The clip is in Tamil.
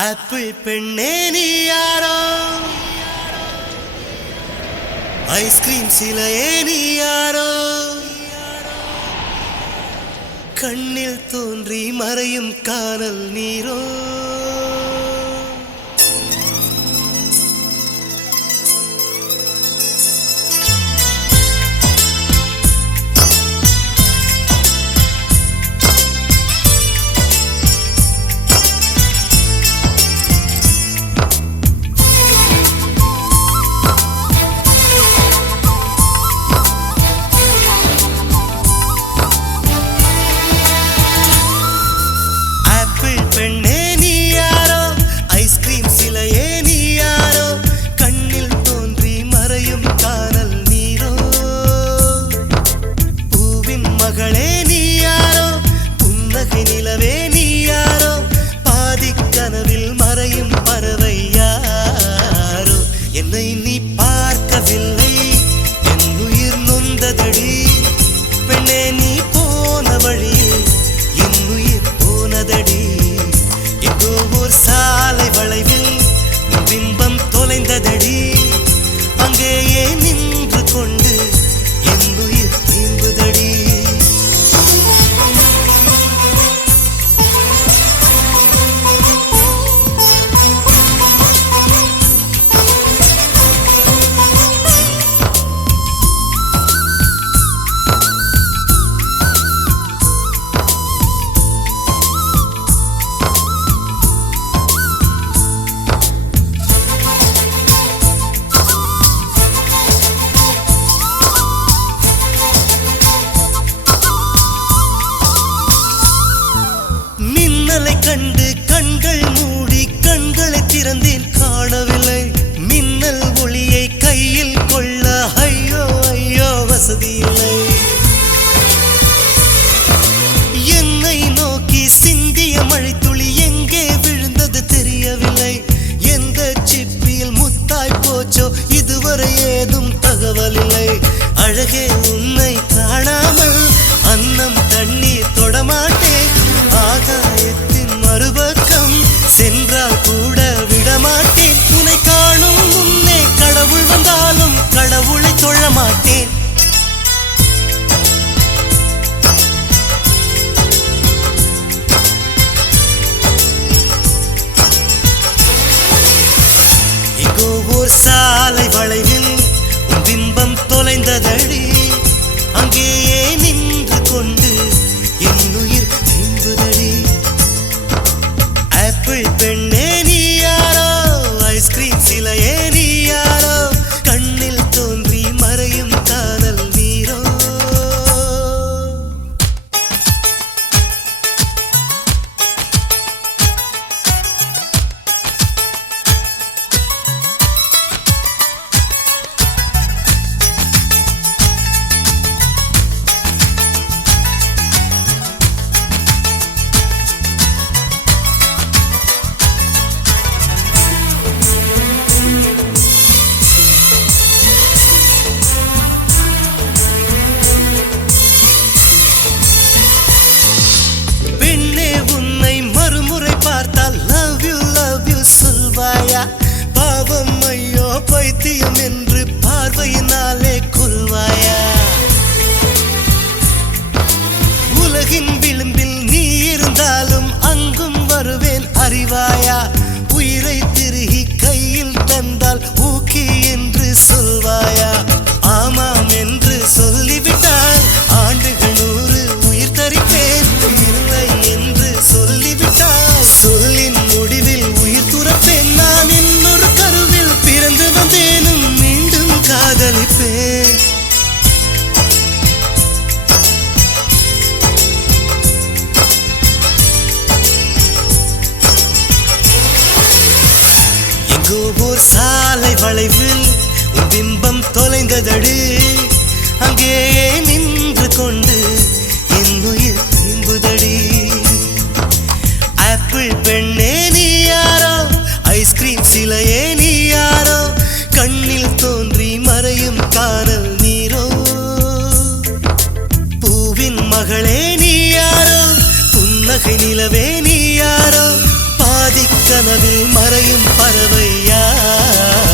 ஆப்பிள் பெண்ணே நீ யாரோ, ஐஸ்கிரீம் சிலையே நீ யாரோ, கண்ணில் தோன்றி மறையும் கானல் நீரோ. கண்டு கண்கள் மூடி கண்களை திறந்தேன், காணவில்லை மின்னல் ஒளியை கையில் கொள்ள. ஐயோ ஐயோ வசதி இல்லை. என்னை நோக்கி சிந்திய மழைத்துளி எங்கே விழுந்தது தெரியவில்லை. எந்த சிப்பியில் முத்தாய் போச்சோ இதுவரை ஏதும் தகவல் இல்லை. அழகே உன்னை காணாமல் அன்னம் தண்ணீர் தொடமாட்டேன். ஆகாயத்தின் மறுபக்கம் சென்றால் கூட விடமாட்டேன். உன்னை காணும் முன்னே கடவுள் வந்தாலும் கடவுளை தொழ மாட்டேன். எங்கோ ஓர் சாலை வளைவில் உன் பிம்பம் தொலைந்ததடி. அங்கேயே நின்று கொண்டு என் உயிர் நீம்புதடி. ஆப்பிள் பெண்ணே நீ யாரோ, ஐஸ்கிரீம் சிலையே நீ யாரோ, கண்ணில் தோன்றி மறையும் காதல் நீரோ. பாவம் ஐயோ பைத்தியம் என்று பார்வையினாலே கொல்வாயா? உலகின் விளிம்பில் நீ இருந்தாலும் அங்கும் வருவேன் அறிவாயா? உயிரை திருகி கையில் தந்தால் ஊக்கி என்று சொல்வாயா? ஆமாம் என்று சொல்லிவிட்டால் ஆண்டுகள் 100 உயிர் தரிப்பேன். இல்லை என்று சொல்லிவிட்டால் சொல்லின் முடிவில் உயிர் துறப்பேன். நான் இன்னொரு கருவில் பிறந்து வந்தேனும் மீண்டும் காதலிப்பேன். எங்கோ ஓர் சாலை வளைவில் உன் பிம்பம் தொலைந்ததடி. அங்கேயே நின்று கொண்டு என் உயிர் நீம்புதடி. ஆப்பிள் பெண்ணே நீ யாரோ, ஐஸ்கிரீம் சிலையே நீ யாரோ, கண்ணில் தோன்றி மறையும் கானல் நீரோ. பூவின் மகளே நீ யாரோ, புன்னகை நிலவே நீ யாரோ, பாதி கனவில் மறையும் பறவை யார்?